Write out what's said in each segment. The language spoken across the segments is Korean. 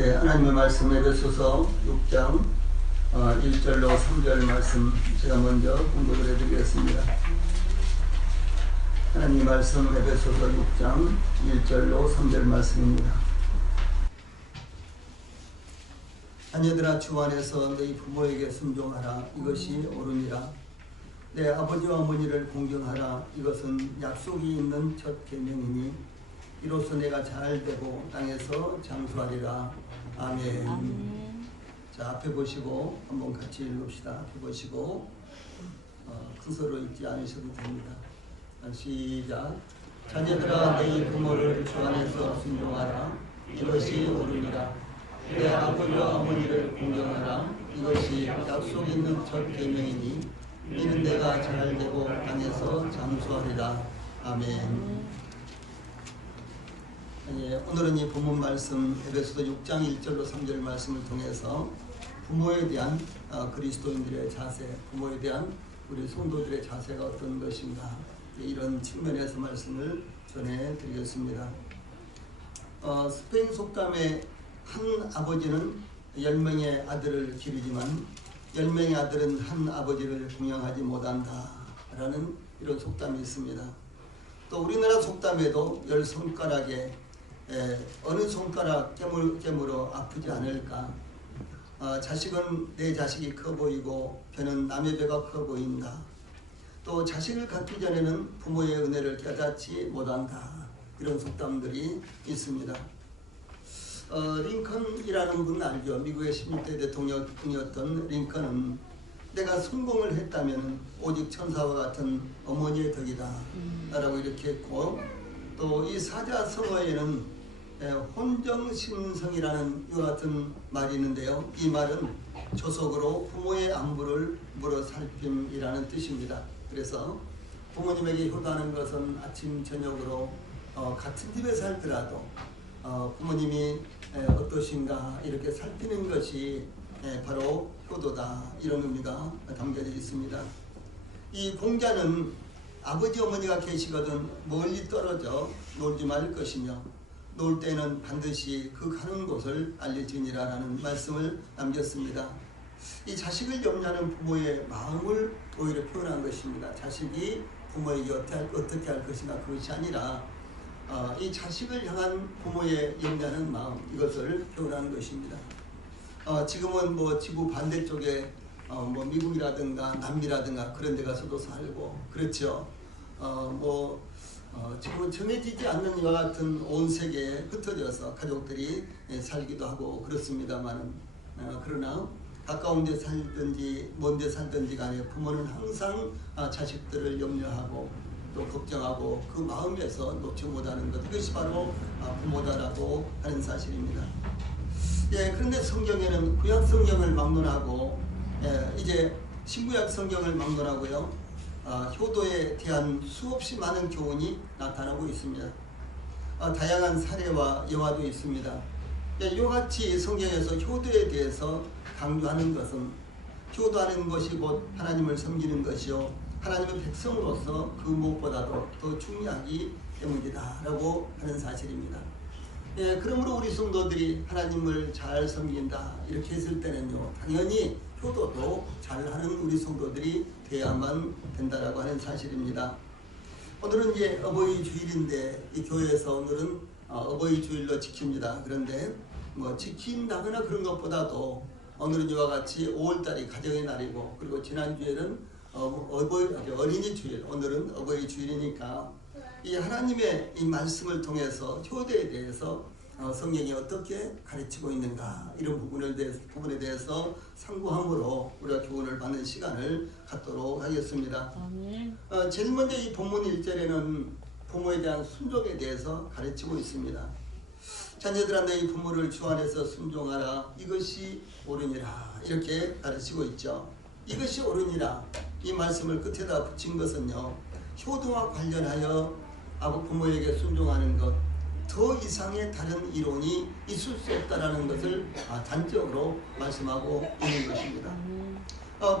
네, 하나님의 말씀 에베소서 6장 1절로 3절 말씀 제가 먼저 공독을 해드리겠습니다. 하나님 말씀 에베소서 6장 1절로 3절 말씀입니다. 자녀들아, 주 안에서 너희 부모에게 순종하라. 이것이 옳으니라. 내 아버지와 어머니를 공경하라. 이것은 약속이 있는 첫 계명이니 이로써 내가 잘되고 땅에서 장수하리라. 아멘. 자, 앞에 보시고 한번 같이 읽읍시다. 앞에 보시고 큰 소리로 읽지 않으셔도 됩니다. 시작. 자녀들아, 너희 부모를 주 안에서 순종하라. 이것이 옳으니라. 내 아버지와 어머니를 공경하라. 이것이 약속 있는 첫 계명이니 이는 내가 잘되고 땅에서 장수하리라. 아멘. 오늘은 이 본문 말씀 에베소서 6장 1절로 3절 말씀을 통해서 부모에 대한 그리스도인들의 자세, 부모에 대한 우리 성도들의 자세가 어떤 것인가, 이런 측면에서 말씀을 전해드리겠습니다. 스페인 속담에 한 아버지는 10명의 아들을 기르지만 10명의 아들은 한 아버지를 공양하지 못한다 라는 이런 속담이 있습니다. 또 우리나라 속담에도 10손가락에 어느 손가락 깨물어 아프지 않을까, 자식은 내 자식이 커 보이고 배는 남의 배가 커 보인다, 또 자식을 갖기 전에는 부모의 은혜를 깨닫지 못한다, 이런 속담들이 있습니다. 링컨이라는 분 알죠? 미국의 16대 대통령이었던 링컨은 내가 성공을 했다면 오직 천사와 같은 어머니의 덕이다 라고 이렇게 했고, 또 이 사자성어에는 혼정신성이라는 이와 같은 말이 있는데요, 이 말은 조속으로 부모의 안부를 물어 살핌이라는 뜻입니다. 그래서 부모님에게 효도하는 것은 아침 저녁으로 같은 집에 살더라도 부모님이 어떠신가 이렇게 살피는 것이 바로 효도다, 이런 의미가 담겨져 있습니다. 이 공자는 아버지 어머니가 계시거든 멀리 떨어져 놀지 말 것이며 놀 때는 반드시 그 가는 곳을 알려주니라 라는 말씀을 남겼습니다. 이 자식을 염려하는 부모의 마음을 오히려 표현한 것입니다. 자식이 부모에게 어떻게 할 것인가, 그것이 아니라 이 자식을 향한 부모의 염려하는 마음, 이것을 표현하는 것입니다. 지금은 뭐 지구 반대쪽에 뭐 미국이라든가 남미라든가 그런 데 가서도 살고 그렇죠. 지금은 정해지지 않는 이와 같은 온 세계에 흩어져서 가족들이 살기도 하고 그렇습니다만, 그러나 가까운 데 살든지 먼 데 살든지 간에 부모는 항상 자식들을 염려하고 또 걱정하고 그 마음에서 놓지 못하는 것, 이것이 바로 부모다라고 하는 사실입니다. 그런데 성경에는 구약 성경을 막론하고 이제 신구약 성경을 막론하고요, 효도에 대한 수없이 많은 교훈이 나타나고 있습니다. 다양한 사례와 영화도 있습니다. 이와 같이 성경에서 효도에 대해서 강조하는 것은 효도하는 것이 곧 하나님을 섬기는 것이요 하나님의 백성으로서 그 무엇보다도 더 중요하기 때문이다 라고 하는 사실입니다. 그러므로 우리 성도들이 하나님을 잘 섬긴다 이렇게 했을 때는요, 당연히 효도도 잘하는 우리 성도들이 돼야만 된다라고 하는 사실입니다. 오늘은 이제 어버이 주일인데 이 교회에서 오늘은 어버이 주일로 지킵니다. 그런데 뭐 지킨다거나 그런 것보다도 오늘은 이와 같이 5월달이 가정의 날이고, 그리고 지난주에는 어린이 주일, 오늘은 어버이 주일이니까 이 하나님의 이 말씀을 통해서 효도에 대해서 성경이 어떻게 가르치고 있는가, 이런 부분에 대해서 상고함으로 우리가 교훈을 받는 시간을 갖도록 하겠습니다. 제일 먼저 이 본문 1절에는 부모에 대한 순종에 대해서 가르치고 있습니다. 자녀들아, 너희 부모를 주 안에서 순종하라. 이것이 옳으니라, 이렇게 가르치고 있죠. 이것이 옳으니라, 이 말씀을 끝에다 붙인 것은요, 효도와 관련하여 부모에게 순종하는 것, 더 이상의 다른 이론이 있을 수 없다라는 것을 단적으로 말씀하고 있는 것입니다.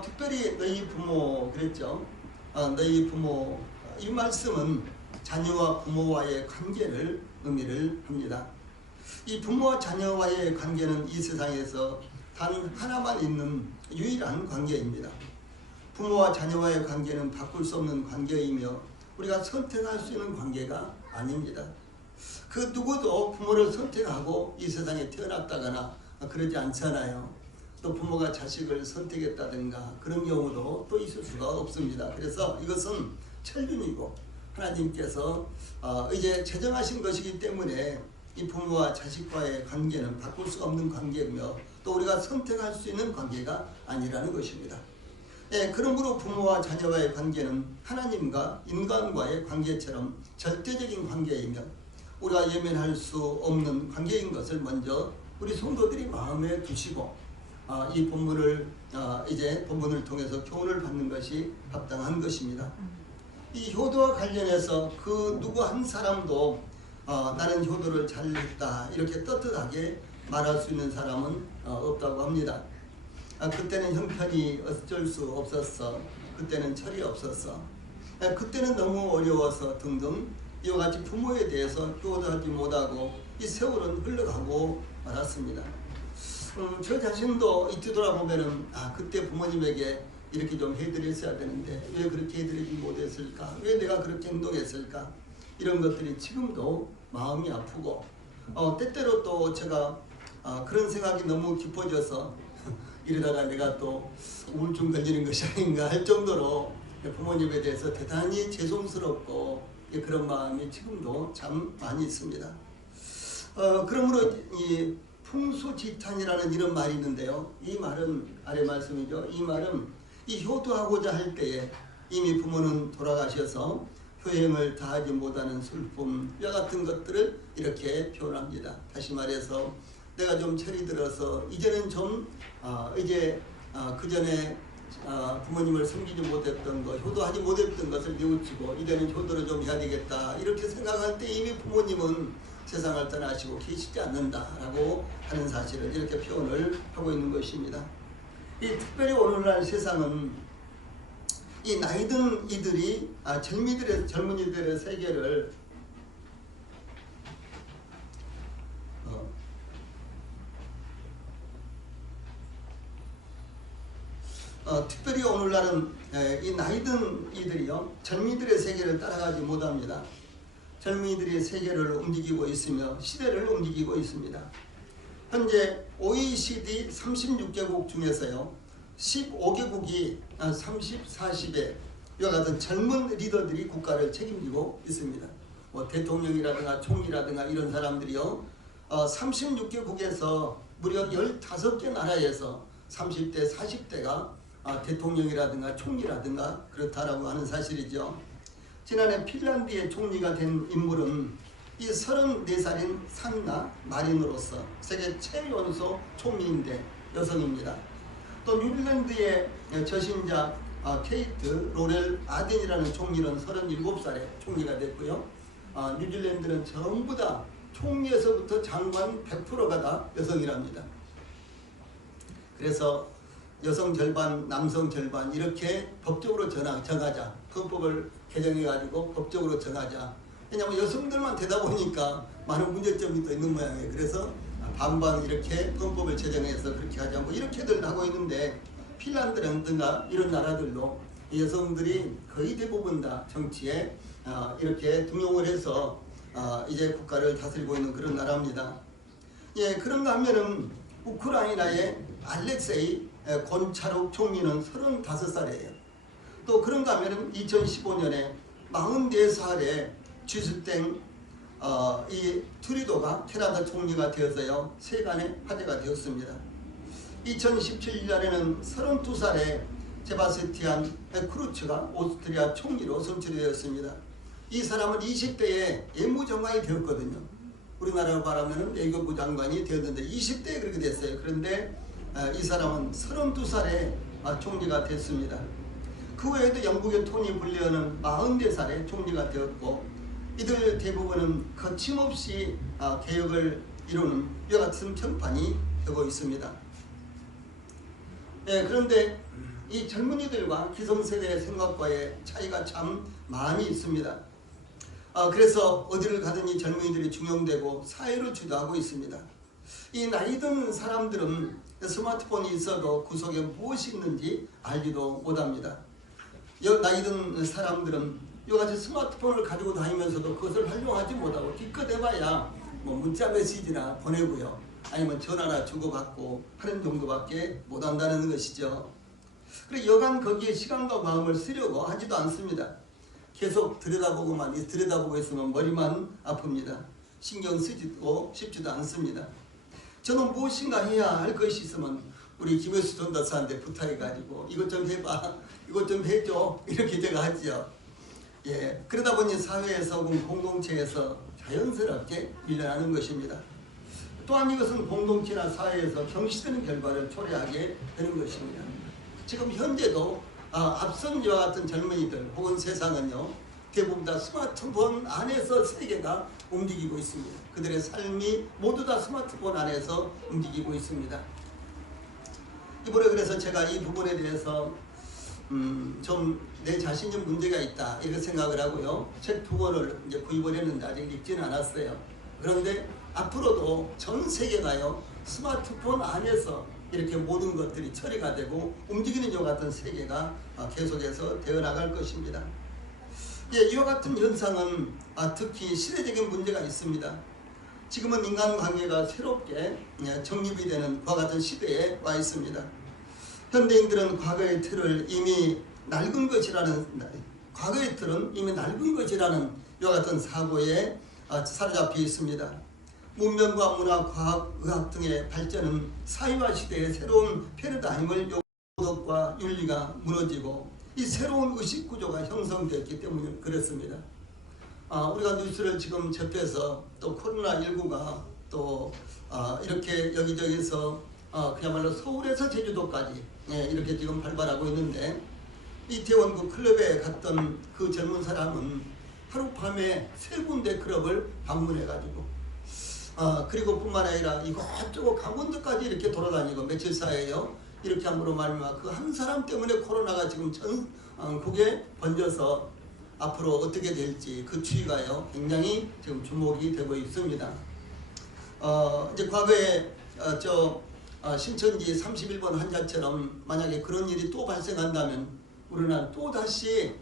특별히 너희 부모 그랬죠. 너희 부모, 이 말씀은 자녀와 부모와의 관계를 의미를 합니다. 이 부모와 자녀와의 관계는 이 세상에서 단 하나만 있는 유일한 관계입니다. 부모와 자녀와의 관계는 바꿀 수 없는 관계이며 우리가 선택할 수 있는 관계가 아닙니다. 그 누구도 부모를 선택하고 이 세상에 태어났다거나 그러지 않잖아요. 또 부모가 자식을 선택했다든가 그런 경우도 또 있을 수가 없습니다. 그래서 이것은 천륜이고 하나님께서 이제 제정하신 것이기 때문에 이 부모와 자식과의 관계는 바꿀 수 없는 관계이며 또 우리가 선택할 수 있는 관계가 아니라는 것입니다. 그러므로 부모와 자녀와의 관계는 하나님과 인간과의 관계처럼 절대적인 관계이며 우리가 예면할 수 없는 관계인 것을 먼저 우리 성도들이 마음에 두시고 이 본문을 이제 본문을 통해서 교훈을 받는 것이 합당한 것입니다. 이 효도와 관련해서 그 누구 한 사람도 나는 효도를 잘했다 이렇게 떳떳하게 말할 수 있는 사람은 없다고 합니다. 그때는 형편이 어쩔 수 없었어. 그때는 철이 없었어. 그때는 너무 어려워서 등등 이와 같이 부모에 대해서 효도하지 못하고 이 세월은 흘러가고 말았습니다. 저 자신도 이때 돌아보면은 그때 부모님에게 이렇게 좀 해드렸어야 되는데 왜 그렇게 해드리지 못했을까? 왜 내가 그렇게 행동했을까? 이런 것들이 지금도 마음이 아프고 때때로 또 제가 그런 생각이 너무 깊어져서 이러다가 내가 또 우울증 걸리는 것이 아닌가 할 정도로 부모님에 대해서 대단히 죄송스럽고 그런 마음이 지금도 참 많이 있습니다. 그러므로 이 풍수지탄이라는 이런 말이 있는데요. 이 말은 아래 말씀이죠. 이 말은 이 효도하고자 할 때에 이미 부모는 돌아가셔서 효행을 다하지 못하는 슬픔, 뼈 같은 것들을 이렇게 표현합니다. 다시 말해서 내가 좀 철이 들어서 이제는 좀 그 전에 부모님을 섬기지 못했던 것, 효도하지 못했던 것을 뉘우치고 이제는 효도를 좀 해야 되겠다 이렇게 생각할 때 이미 부모님은 세상을 떠나시고 계시지 않는다라고 하는 사실을 이렇게 표현을 하고 있는 것입니다. 이 특별히 오늘날 세상은 이 나이든 이들이 젊은이들의 세계를 특별히 오늘날은 이 나이든 이들이요 젊은이들의 세계를 따라가지 못합니다. 젊은이들의 세계를 움직이고 있으며 시대를 움직이고 있습니다. 현재 OECD 36개국 중에서요 15개국이 30, 40의 이와 같은 젊은 리더들이 국가를 책임지고 있습니다. 뭐 대통령이라든가 총리라든가 이런 사람들이요 36개국에서 무려 15개 나라에서 30대, 40대가 대통령이라든가 총리라든가 그렇다라고 하는 사실이죠. 지난해 핀란드의 총리가 된 인물은 이 34살인 산나 마린으로서 세계 최연소 총리인데 여성입니다. 또 뉴질랜드의 저신자 케이트 로렐 아덴이라는 총리는 37살에 총리가 됐고요. 뉴질랜드는 전부 다 총리에서부터 장관 100%가 다 여성이랍니다. 그래서 여성 절반, 남성 절반 이렇게 법적으로 정하자. 헌법을 개정해가지고 법적으로 정하자. 왜냐하면 여성들만 되다 보니까 많은 문제점이 또 있는 모양이에요. 그래서 반반 이렇게 헌법을 제정해서 그렇게 하자. 뭐 이렇게들 하고 있는데 핀란드라든가 이런 나라들도 여성들이 거의 대부분 다 정치에 이렇게 등용을 해서 이제 국가를 다스리고 있는 그런 나라입니다. 예, 그런가 하면은 우크라이나의 알렉세이 곤차룩 총리는 35살이에요. 또 그런가 하면은 2015년에 44살에 쥐스땡 이 트루도가 캐나다 총리가 되어서요 세간의 화제가 되었습니다. 2017년에는 32살에 세바스티안 크루츠가 오스트리아 총리로 선출되었습니다. 이 사람은 20대에 예무장관이 되었거든요. 우리나라로 말하면 외교부 장관이 되었는데 20대에 그렇게 됐어요. 그런데 이 사람은 32살에 총리가 됐습니다. 그 외에도 영국의 토니 블레어는 44살에 총리가 되었고 이들 대부분은 거침없이 개혁을 이루는 이와 같은 평판이 되고 있습니다. 그런데 이 젊은이들과 기성세대의 생각과의 차이가 참 많이 있습니다. 그래서 어디를 가든지 젊은이들이 중용되고 사회를 주도하고 있습니다. 이 나이 든 사람들은 스마트폰이 있어도 그 속에 무엇이 있는지 알지도 못합니다. 나이 든 사람들은 이같이 스마트폰을 가지고 다니면서도 그것을 활용하지 못하고 기껏 해봐야 뭐 문자 메시지나 보내고요, 아니면 전화나 주고받고 하는 정도밖에 못한다는 것이죠. 그리고 여간 거기에 시간과 마음을 쓰려고 하지도 않습니다. 계속 들여다보고 있으면 머리만 아픕니다. 신경 쓰지도 싶지도 않습니다. 저는 무엇인가 해야 할 것이 있으면 우리 김혜수 전도사한테 부탁해가지고 이것 좀 해봐, 이것 좀 해줘, 이렇게 제가 하죠. 예, 그러다 보니 사회에서 공동체에서 자연스럽게 밀려나는 것입니다. 또한 이것은 공동체나 사회에서 경시되는 결과를 초래하게 되는 것입니다. 지금 현재도 앞선 이와 같은 젊은이들 혹은 세상은요, 대부분 다 스마트폰 안에서 세계가 움직이고 있습니다. 그들의 삶이 모두 다 스마트폰 안에서 움직이고 있습니다. 이번에 그래서 제가 이 부분에 대해서 좀 내 자신이 문제가 있다 이렇게 생각을 하고요, 책 2권을 이제 구입을 했는데 아직 읽지는 않았어요. 그런데 앞으로도 전 세계가요, 스마트폰 안에서 이렇게 모든 것들이 처리가 되고 움직이는 이와 같은 세계가 계속해서 되어나갈 것입니다. 예, 이와 같은 현상은 특히 시대적인 문제가 있습니다. 지금은 인간관계가 새롭게 정립이 되는 그와 같은 시대에 와 있습니다. 현대인들은 과거의 틀은 이미 낡은 것이라는 이와 같은 사고에 사로잡혀 있습니다. 문명과 문화, 과학, 의학 등의 발전은 사회와 시대의 새로운 패러다임을 도덕과 윤리가 무너지고 이 새로운 의식구조가 형성되었기 때문에 그렇습니다. 우리가 뉴스를 지금 접해서 또 코로나19가 또 이렇게 여기저기서 그야말로 서울에서 제주도까지 이렇게 지금 발발하고 있는데, 이태원 그 클럽에 갔던 그 젊은 사람은 하룻밤에 3군데 클럽을 방문해가지고 그리고 뿐만 아니라 이것저것 강원도까지 이렇게 돌아다니고 며칠 사이에요, 이렇게 함으로 말미암아 그 한 사람 때문에 코로나가 지금 전국에 번져서 앞으로 어떻게 될지 그 추이가요 굉장히 지금 주목이 되고 있습니다. 이제 과거에 신천지 31번 환자처럼 만약에 그런 일이 또 발생한다면 우리는 또 다시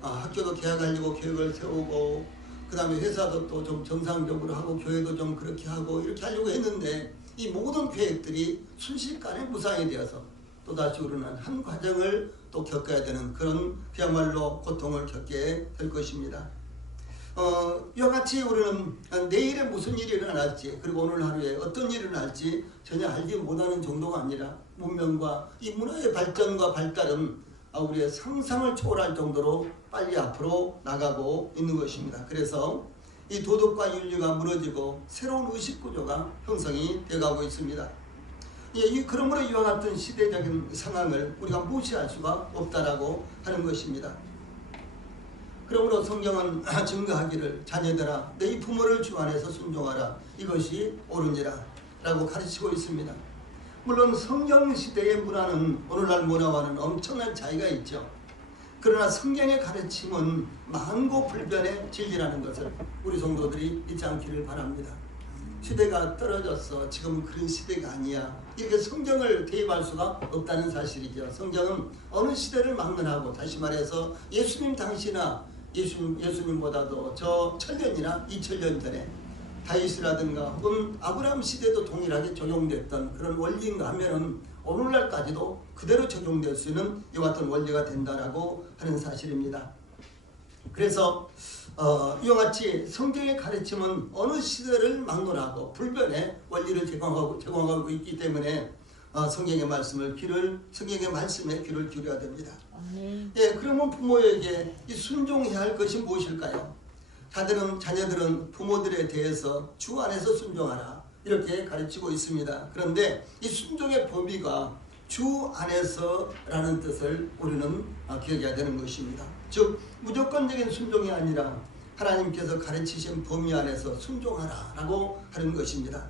학교도 개학하려고 계획을 세우고, 그 다음에 회사도 또 좀 정상적으로 하고 교회도 좀 그렇게 하고 이렇게 하려고 했는데, 이 모든 계획들이 순식간에 무산이 되어서 또다시 우리는 한 과정을 또 겪어야 되는 그런 그야말로 고통을 겪게 될 것입니다. 이와 같이 우리는 내일에 무슨 일이 일어날지, 그리고 오늘 하루에 어떤 일이 일어날지 전혀 알지 못하는 정도가 아니라 문명과 이 문화의 발전과 발달은 우리의 상상을 초월할 정도로 빨리 앞으로 나가고 있는 것입니다. 그래서 이 도덕과 윤리가 무너지고 새로운 의식구조가 형성이 되어가고 있습니다. 그러므로 이와 같은 시대적인 상황을 우리가 무시할 수가 없다라고 하는 것입니다. 그러므로 성경은 증거하기를 자녀들아 너희 부모를 주 안에서 순종하라, 이것이 옳으니라 라고 가르치고 있습니다. 물론 성경 시대의 문화는 오늘날 문화와는 엄청난 차이가 있죠. 그러나 성경의 가르침은 만고불변의 진리라는 것을 우리 성도들이 잊지 않기를 바랍니다. 시대가 떨어졌어, 지금은 그런 시대가 아니야, 이렇게 성경을 대입할 수가 없다는 사실이죠. 성경은 어느 시대를 막론하고, 다시 말해서 예수님 당시나 예수님보다도 저 1000년이나 2000년 전에 다윗이라든가 혹은 아브라함 시대도 동일하게 적용됐던 그런 원리인가 하면은 오늘날까지도 그대로 적용될 수 있는 이와 같은 원리가 된다라고 하는 사실입니다. 그래서 이와 같이 성경의 가르침은 어느 시대를 막론하고 불변의 원리를 제공하고 있기 때문에 성경의 말씀에 귀를 기울여야 됩니다. 예, 그러면 부모에게 이 순종해야 할 것이 무엇일까요? 자녀들은 부모들에 대해서 주 안에서 순종하라 이렇게 가르치고 있습니다. 그런데 이 순종의 범위가 주 안에서라는 뜻을 우리는 기억해야 되는 것입니다. 즉 무조건적인 순종이 아니라 하나님께서 가르치신 범위 안에서 순종하라 라고 하는 것입니다.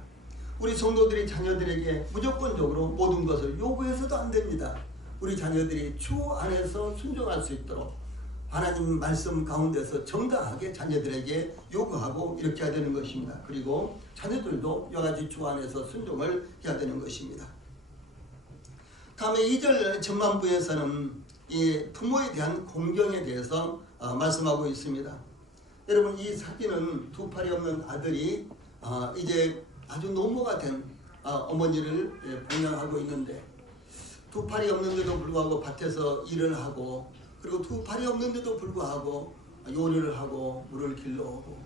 우리 성도들이 자녀들에게 무조건적으로 모든 것을 요구해서도 안 됩니다. 우리 자녀들이 주 안에서 순종할 수 있도록 하나님 말씀 가운데서 정당하게 자녀들에게 요구하고 이렇게 해야 되는 것입니다. 그리고 자녀들도 여러 가지 주 안에서 순종을 해야 되는 것입니다. 다음에 2절 전반부에서는 이 부모에 대한 공경에 대해서 말씀하고 있습니다. 여러분, 이 사귀는 두 팔이 없는 아들이 이제 아주 노모가 된 어머니를 봉양하고 있는데, 두 팔이 없는데도 불구하고 밭에서 일을 하고, 그리고 두 팔이 없는데도 불구하고 요리를 하고 물을 길러오고,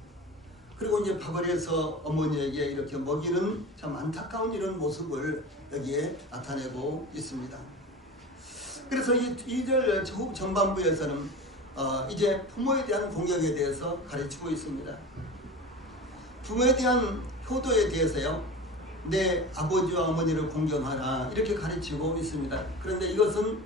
그리고 이제 밥을 해서 어머니에게 이렇게 먹이는 참 안타까운 이런 모습을 여기에 나타내고 있습니다. 그래서 이 2절 전반부에서는 이제 부모에 대한 공경에 대해서 가르치고 있습니다. 부모에 대한 효도에 대해서요, 내 아버지와 어머니를 공경하라 이렇게 가르치고 있습니다. 그런데 이것은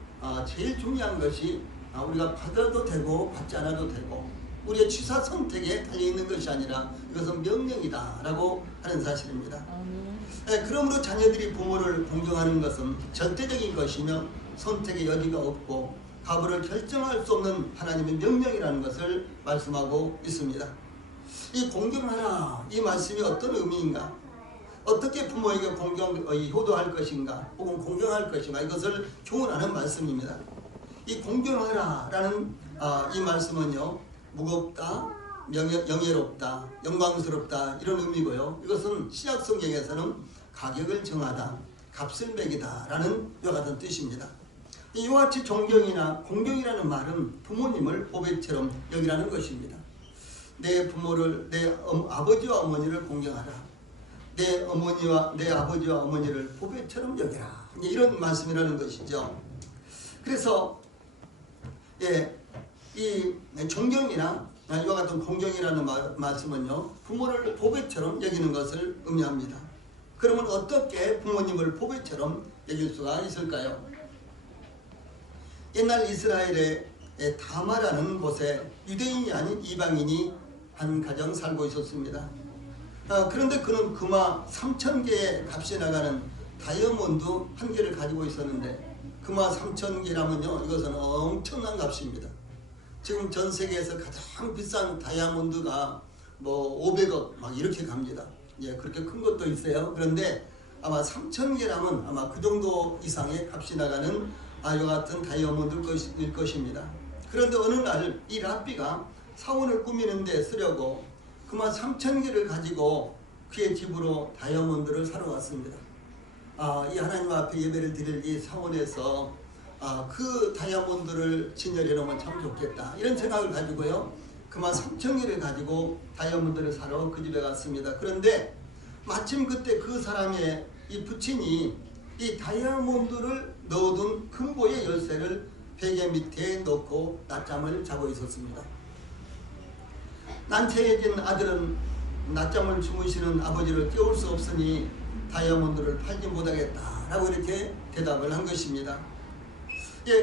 제일 중요한 것이 우리가 받아도 되고 받지 않아도 되고 우리의 취사 선택에 달려있는 것이 아니라 이것은 명령이다 라고 하는 사실입니다. 그러므로 자녀들이 부모를 공경하는 것은 절대적인 것이며 선택의 여지가 없고 가부를 결정할 수 없는 하나님의 명령이라는 것을 말씀하고 있습니다. 이 공경하라, 이 말씀이 어떤 의미인가, 어떻게 부모에게 효도할 것인가 혹은 공경할 것인가, 이것을 교훈하는 말씀입니다. 이 공경하라 라는 이 말씀은요, 무겁다, 영예롭다, 영광스럽다 이런 의미고요. 이것은 신약 성경에서는 가격을 정하다, 값을 매기다 라는 이와 같은 뜻입니다. 이와 같이 존경이나 공경이라는 말은 부모님을 보배처럼 여기라는 것입니다. 내 부모를, 내 아버지와 어머니를 공경하라, 내 아버지와 어머니를 보배처럼 여기라, 이런 말씀이라는 것이죠. 그래서 이 존경이나 이와 같은 공경이라는 말씀은요, 부모를 보배처럼 여기는 것을 의미합니다. 그러면 어떻게 부모님을 보배처럼 여길 수가 있을까요? 옛날 이스라엘의 다마라는 곳에 유대인이 아닌 이방인이 한 가정 살고 있었습니다. 그런데 그는 금화 3,000개의 값이 나가는 다이아몬드 한 개를 가지고 있었는데, 금화 3,000개라면요, 이것은 엄청난 값입니다. 지금 전 세계에서 가장 비싼 다이아몬드가 뭐 500억 막 이렇게 갑니다. 그렇게 큰 것도 있어요. 그런데 아마 3,000개라면 아마 그 정도 이상의 값이 나가는 이와 같은 다이아몬드일 것입니다. 그런데 어느 날 이 랍비가 사원을 꾸미는 데 쓰려고 금화 3,000개를 가지고 그의 집으로 다이아몬드를 사러 왔습니다. 이 하나님 앞에 예배를 드릴 이 사원에서 그 다이아몬드를 진열해 놓으면 참 좋겠다, 이런 생각을 가지고요, 금화 3,000개를 가지고 다이아몬드를 사러 그 집에 갔습니다. 그런데 마침 그때 그 사람의 이 부친이 이 다이아몬드를 넣어둔 금고의 열쇠를 베개 밑에 넣고 낮잠을 자고 있었습니다. 난처해진 아들은 낮잠을 주무시는 아버지를 깨울 수 없으니 다이아몬드를 팔지 못하겠다 라고 이렇게 대답을 한 것입니다.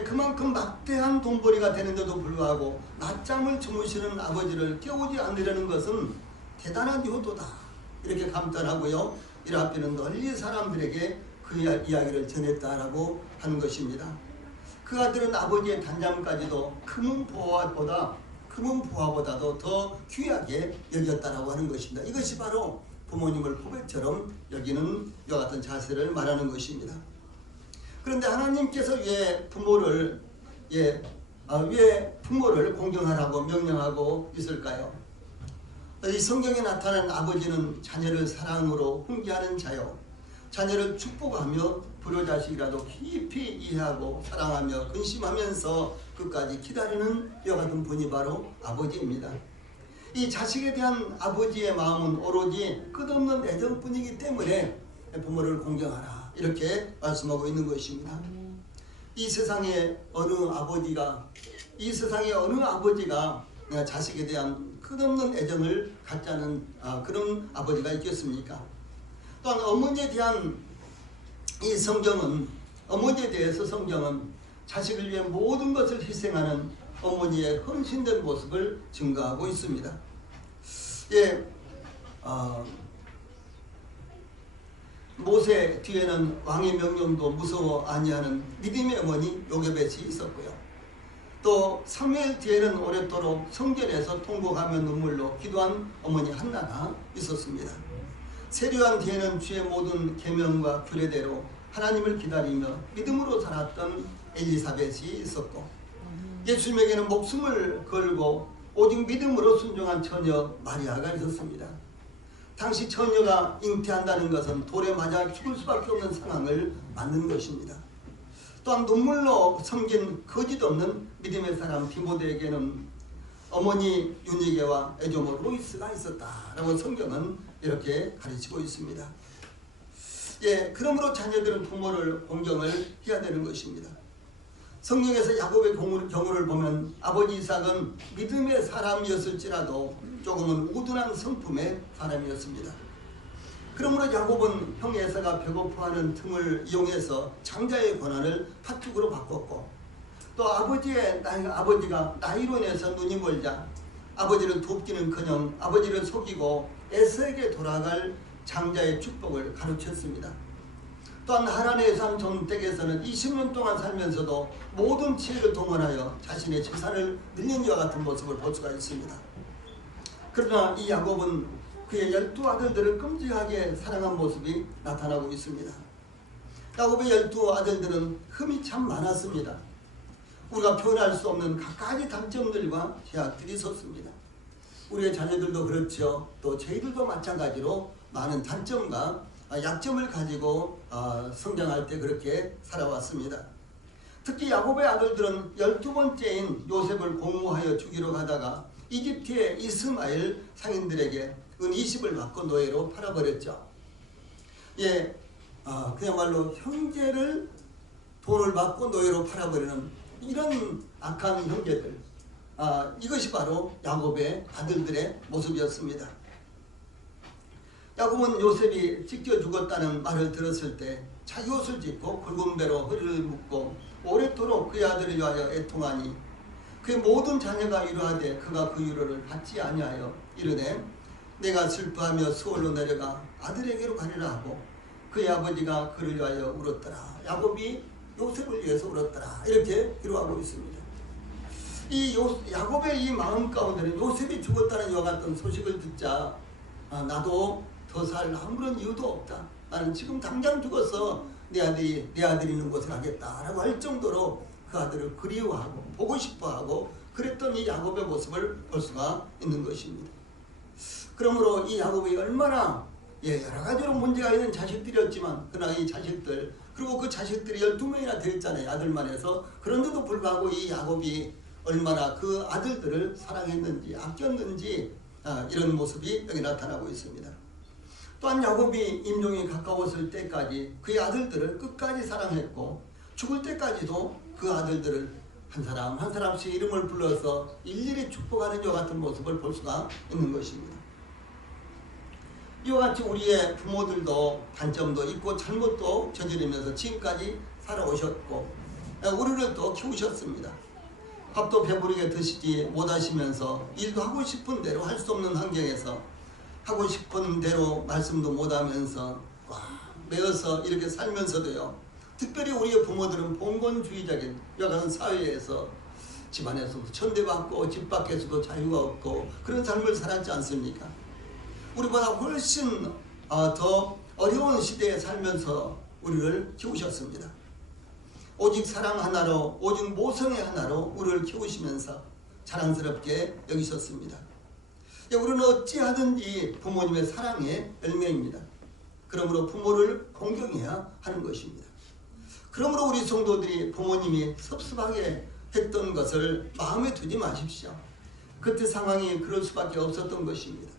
그만큼 막대한 돈벌이가 되는데도 불구하고 낮잠을 주무시는 아버지를 깨우지 않으려는 것은 대단한 효도다, 이렇게 감탄하고요, 이 랍비는 널리 사람들에게 그 이야기를 전했다라고 하는 것입니다. 그 아들은 아버지의 단잠까지도 금은 부하보다도 더 귀하게 여겼다라고 하는 것입니다. 이것이 바로 부모님을 보배처럼 여기는 이와 같은 자세를 말하는 것입니다. 그런데 하나님께서 왜 부모를 공경하라고 명령하고 있을까요? 이 성경에 나타난 아버지는 자녀를 사랑으로 훈계하는 자요, 자녀를 축복하며 불효자식이라도 깊이 이해하고 사랑하며 근심하면서 끝까지 기다리는 이와 같은 분이 바로 아버지입니다. 이 자식에 대한 아버지의 마음은 오로지 끝없는 애정뿐이기 때문에 부모를 공경하라, 이렇게 말씀하고 있는 것입니다. 이 세상에 어느 아버지가 자식에 대한 끝없는 애정을 갖지 않은 그런 아버지가 있겠습니까? 또한 어머니에 대한 어머니에 대해서 성경은 자식을 위해 모든 것을 희생하는 어머니의 헌신된 모습을 증거하고 있습니다. 모세 뒤에는 왕의 명령도 무서워 아니하는 믿음의 어머니 요게벳이 있었고요. 또 사무엘 뒤에는 오랫도록 성전에서 통곡하며 눈물로 기도한 어머니 한나가 있었습니다. 세례요한 뒤에는 주의 모든 계명과 규례대로 하나님을 기다리며 믿음으로 살았던 엘리사벳이 있었고, 예수님에게는 목숨을 걸고 오직 믿음으로 순종한 처녀 마리아가 있었습니다. 당시 처녀가 잉태한다는 것은 돌에 맞아 죽을 수밖에 없는 상황을 만든 것입니다. 또한 눈물로 섬긴 거짓 없는 믿음의 사람 디모데에게는 어머니 유니게와 애조모 로이스가 있었다라고 성경은 이렇게 가르치고 있습니다. 예, 그러므로 자녀들은 부모를 공경을 해야 되는 것입니다. 성경에서 야곱의 경우를 보면 아버지 이삭은 믿음의 사람이었을지라도 조금은 우둔한 성품의 사람이었습니다. 그러므로 야곱은 형 에사가 배고파하는 틈을 이용해서 장자의 권한을 팥죽으로 바꿨고, 또 아버지가 나이로 인해서 눈이 멀자 아버지를 돕기는커녕 아버지를 속이고 에사에게 돌아갈 장자의 축복을 가르쳤습니다. 또한 하란의 삶 전택에서는 20년 동안 살면서도 모든 지혜를 동원하여 자신의 재산을 늘린 이와 같은 모습을 볼 수가 있습니다. 그러나 이 야곱은 그의 12아들들을 끔찍하게 사랑한 모습이 나타나고 있습니다. 야곱의 12아들들은 흠이 참 많았습니다. 우리가 표현할 수 없는 갖가지 단점들과 제약들이 있었습니다. 우리의 자녀들도 그렇죠. 또 저희들도 마찬가지로 많은 단점과 약점을 가지고 성장할 때 그렇게 살아왔습니다. 특히 야곱의 아들들은 12번째인 요셉을 공모하여 주기로 하다가 이집트의 이스마엘 상인들에게 은 20을 받고 노예로 팔아버렸죠. 예, 그야말로 형제를 돈을 받고 노예로 팔아버리는 이런 악한 형제들, 이것이 바로 야곱의 아들들의 모습이었습니다. 야곱은 요셉이 찢겨 죽었다는 말을 들었을 때 자기옷을 찢고 굵은 배로 허리를 묶고 오랫도록 그의 아들을 위하여 애통하니 그의 모든 자녀가 이러하되 그가 그 위로를 받지 아니하여 이르되 내가 슬퍼하며 수월로 내려가 아들에게로 가리라 하고 그의 아버지가 그를 위하여 울었더라. 야곱이 요셉을 위해서 울었더라. 이렇게 기록하고 있습니다. 야곱의 이 마음 가운데는 요셉이 죽었다는 이와 같은 소식을 듣자 나도 더 살 아무런 이유도 없다. 나는 지금 당장 죽어서 내 아들이 있는 곳에 가겠다라고 할 정도로 그 아들을 그리워하고 보고 싶어하고 그랬던 이 야곱의 모습을 볼 수가 있는 것입니다. 그러므로 이 야곱이 얼마나 여러 가지로 문제가 있는 자식들이었지만 그러나 이 자식들 그리고 그 자식들이 12명이나 되었잖아요. 아들만 해서. 그런데도 불구하고 이 야곱이 얼마나 그 아들들을 사랑했는지 아꼈는지 이런 모습이 여기 나타나고 있습니다. 또한 야곱이 임종이 가까웠을 때까지 그의 아들들을 끝까지 사랑했고 죽을 때까지도 그 아들들을 한 사람 한 사람씩 이름을 불러서 일일이 축복하는 이와 같은 모습을 볼 수가 있는 것입니다. 이와 같이 우리의 부모들도 단점도 있고 잘못도 저지르면서 지금까지 살아오셨고 우리를 또 키우셨습니다. 밥도 배부르게 드시지 못하시면서 일도 하고 싶은 대로 할 수 없는 환경에서 하고 싶은 대로 말씀도 못하면서 매어서 이렇게 살면서도요. 특별히 우리의 부모들은 봉건주의적인 여간 사회에서 집안에서도 천대받고 집 밖에서도 자유가 없고 그런 삶을 살았지 않습니까? 우리보다 훨씬 더 어려운 시대에 살면서 우리를 키우셨습니다. 오직 사랑 하나로 오직 모성애 하나로 우리를 키우시면서 자랑스럽게 여기셨습니다. 우리는 어찌하든지 부모님의 사랑의 열매입니다. 그러므로 부모를 공경해야 하는 것입니다. 그러므로 우리 성도들이 부모님이 섭섭하게 했던 것을 마음에 두지 마십시오. 그때 상황이 그럴 수밖에 없었던 것입니다.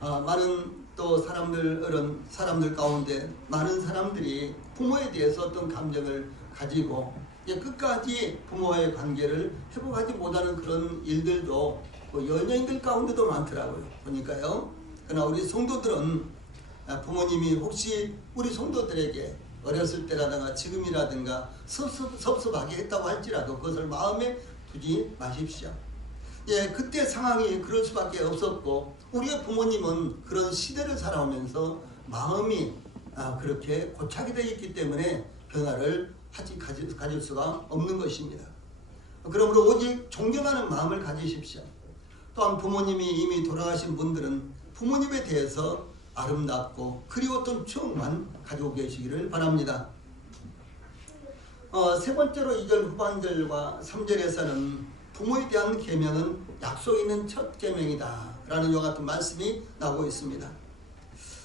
많은 또 사람들 가운데 많은 사람들이 부모에 대해서 어떤 감정을 가지고 끝까지 부모와의 관계를 회복하지 못하는 그런 일들도 연예인들 가운데도 많더라고요. 보니까요. 그러나 우리 성도들은 부모님이 혹시 우리 성도들에게 어렸을 때라든가 지금이라든가 섭섭하게 했다고 할지라도 그것을 마음에 두지 마십시오. 그때 상황이 그럴 수밖에 없었고 우리의 부모님은 그런 시대를 살아오면서 마음이 그렇게 고착이 되어 있기 때문에 변화를 가질 수가 없는 것입니다. 그러므로 오직 존경하는 마음을 가지십시오. 또한 부모님이 이미 돌아가신 분들은 부모님에 대해서 아름답고 그리웠던 추억만 가지고 계시기를 바랍니다. 세 번째로 2절 후반절과 3절에서는 부모에 대한 계명은 약속 있는 첫 계명이다 라는 이와 같은 말씀이 나오고 있습니다.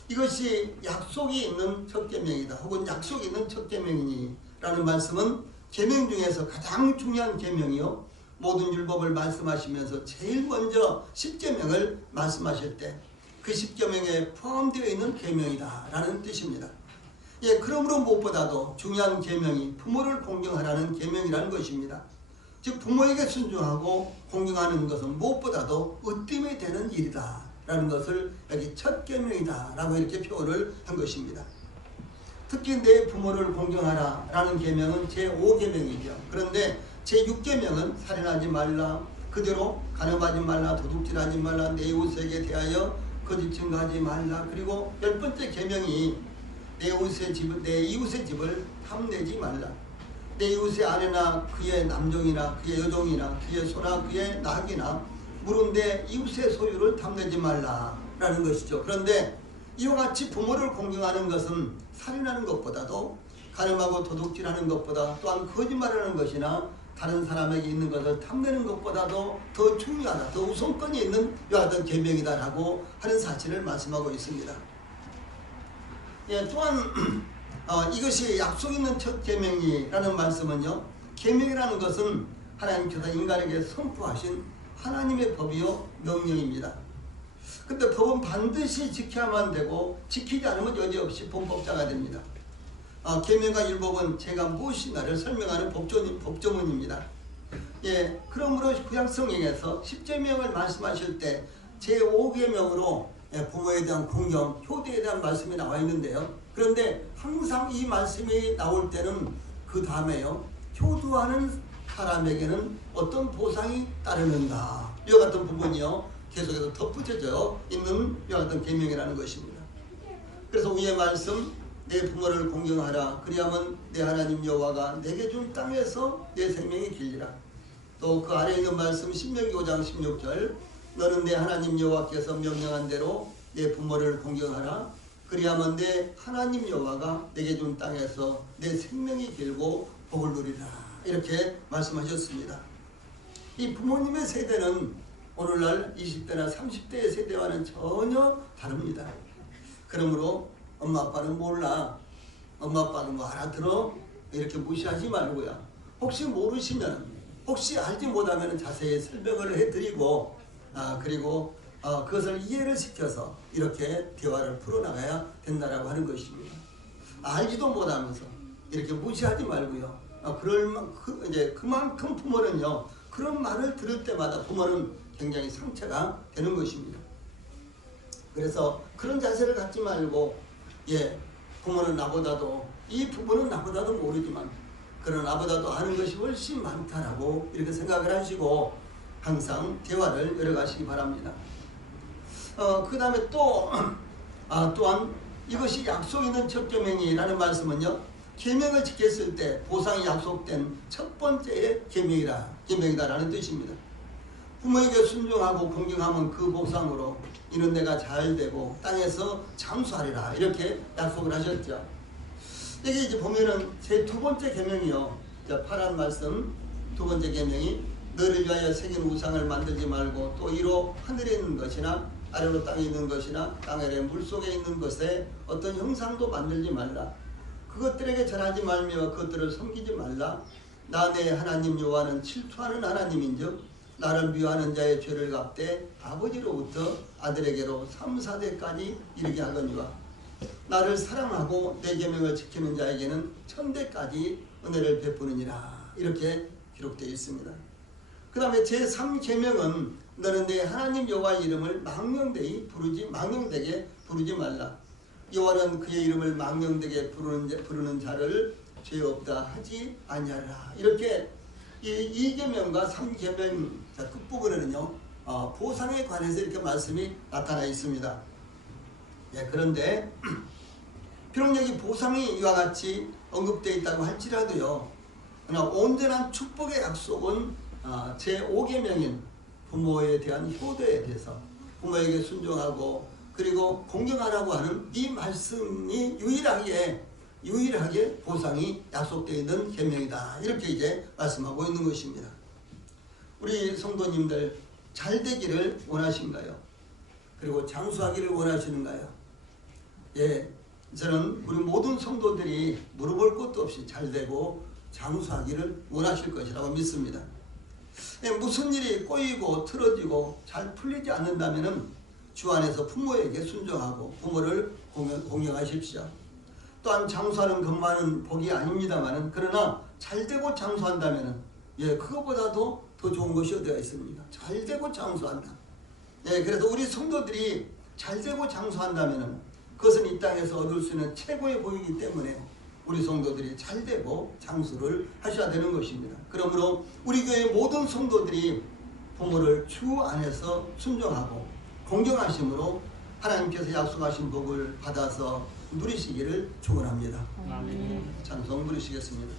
이것이 약속이 있는 첫 계명이다 혹은 약속이 있는 첫 계명이니 라는 말씀은 계명 중에서 가장 중요한 계명이요, 모든 율법을 말씀하시면서 제일 먼저 10계명을 말씀하실 때 그 10계명에 포함되어 있는 계명이다 라는 뜻입니다. 예, 그러므로 무엇보다도 중요한 계명이 부모를 공경하라는 계명이라는 것입니다. 즉 부모에게 순종하고 공경하는 것은 무엇보다도 으뜸이 되는 일이다 라는 것을 여기 첫 계명이다 라고 이렇게 표현을 한 것입니다. 특히 내 부모를 공경하라 라는 계명은 제5계명이죠. 그런데 제6계명은 살인하지 말라, 그대로 간음하지 말라, 도둑질하지 말라, 내 이웃에게 대하여 거짓 증거하지 말라, 그리고 10번째 계명이 내 이웃의 집을 탐내지 말라. 내 이웃의 아내나 그의 남종이나 그의 여종이나 그의 소나 그의 낙이나 물은 내 이웃의 소유를 탐내지 말라 라는 것이죠. 그런데 이와 같이 부모를 공경하는 것은 살인하는 것보다도, 간음하고 도둑질하는 것보다, 또한 거짓말하는 것이나 다른 사람에게 있는 것을 탐내는 것보다도 더 중요하다, 더 우선권이 있는 이와 같은 계명이다라고 하는 사실을 말씀하고 있습니다. 예, 또한 이것이 약속 있는 첫 계명이라는 말씀은요, 계명이라는 것은 하나님께서 인간에게 선포하신 하나님의 법이요 명령입니다. 근데 법은 반드시 지켜야만 되고 지키지 않으면 여지없이 범법자가 됩니다. 계명과 율법은 제가 무엇인가를 설명하는 법조문입니다. 예, 그러므로 구약성경에서 10계명을 말씀하실 때 제5계명으로 부모에 대한 공경, 효대에 대한 말씀이 나와 있는데요. 그런데 항상 이 말씀이 나올 때는 그 다음에요, 효도하는 사람에게는 어떤 보상이 따르는가, 이와 같은 부분이요 계속해서 덧붙여져 있는 이와 같은 계명이라는 것입니다. 그래서 위의 말씀, 내 부모를 공경하라, 그리하면 내 하나님 여호와가 내게 준 땅에서 내 생명이 길리라. 또 그 아래에 있는 말씀 신명기 5장 16절, 너는 내 하나님 여호와께서 명령한 대로 내 부모를 공경하라, 그리하면 내 하나님 여호와가 내게 준 땅에서 내 생명이 길고 복을 누리라, 이렇게 말씀하셨습니다. 이 부모님의 세대는 오늘날 20대나 30대의 세대와는 전혀 다릅니다. 그러므로 엄마 아빠는 몰라, 엄마 아빠는 뭐 알아들어, 이렇게 무시하지 말고요, 혹시 모르시면, 혹시 알지 못하면 자세히 설명을 해드리고 그리고 그것을 이해를 시켜서 이렇게 대화를 풀어나가야 된다라고 하는 것입니다. 알지도 못하면서 이렇게 무시하지 말고요, 그만큼 부모는요, 그런 말을 들을 때마다 부모는 굉장히 상처가 되는 것입니다. 그래서 그런 자세를 갖지 말고, 예, 부모는 나보다도, 이 부모는 나보다도 모르지만 그러나 나보다도 아는 것이 훨씬 많다라고 이렇게 생각을 하시고 항상 대화를 열어가시기 바랍니다. 그 다음에 또한 이것이 약속 있는 첫 계명이라는 말씀은요, 계명을 지켰을 때 보상이 약속된 첫 번째의 계명이다라는 뜻입니다. 부모에게 순종하고 공경하면 그 보상으로 이는 내가 잘되고 땅에서 장수하리라, 이렇게 약속을 하셨죠. 여기 이제 보면은 제 두 번째 계명이요, 파란 말씀 두 번째 계명이 너를 위하여 새긴 우상을 만들지 말고 또 이로 하늘에 있는 것이나 아래로 땅에 있는 것이나 땅 아래 물속에 있는 것에 어떤 형상도 만들지 말라. 그것들에게 절하지 말며 그것들을 섬기지 말라. 나 내 하나님 여호와는 질투하는 하나님인즉 나를 미워하는 자의 죄를 갚되 아버지로부터 아들에게로 3, 4대까지 이르게 하거니와 나를 사랑하고 내 계명을 지키는 자에게는 천대까지 은혜를 베푸느니라, 이렇게 기록되어 있습니다. 그 다음에 제3계명은 너는 내 하나님 여호와의 이름을 망령되게 부르지 말라. 여호와는 그의 이름을 망령되게 부르는 자를 죄 없다 하지 아니하라. 이렇게 이 계명과 3계명 끝부분에는요, 보상에 관해서 이렇게 말씀이 나타나 있습니다. 예, 그런데 비록 여기 보상이 이와 같이 언급되어 있다고 할지라도요, 그러나 온전한 축복의 약속은 제5계명인 부모에 대한 효도에 대해서 부모에게 순종하고 그리고 공경하라고 하는 이 말씀이 유일하게 보상이 약속되어 있는 계명이다. 이렇게 이제 말씀하고 있는 것입니다. 우리 성도님들 잘 되기를 원하신가요? 그리고 장수하기를 원하시는가요? 예, 저는 우리 모든 성도들이 물어볼 것도 없이 잘 되고 장수하기를 원하실 것이라고 믿습니다. 예, 무슨 일이 꼬이고 틀어지고 잘 풀리지 않는다면 주 안에서 부모에게 순종하고 부모를 공경하십시오. 또한 장수하는 것만은 복이 아닙니다만 그러나 잘 되고 장수한다면 예, 그것보다도 더 좋은 것이 어디가 있습니까? 잘 되고 장수한다. 예, 그래서 우리 성도들이 잘 되고 장수한다면 그것은 이 땅에서 얻을 수 있는 최고의 복이기 때문에 우리 성도들이 잘 되고 장수를 하셔야 되는 것입니다. 그러므로 우리 교회 모든 성도들이 부모를 주 안에서 순종하고 공경하심으로 하나님께서 약속하신 복을 받아서 누리시기를 축원합니다. 찬송 부르시겠습니다.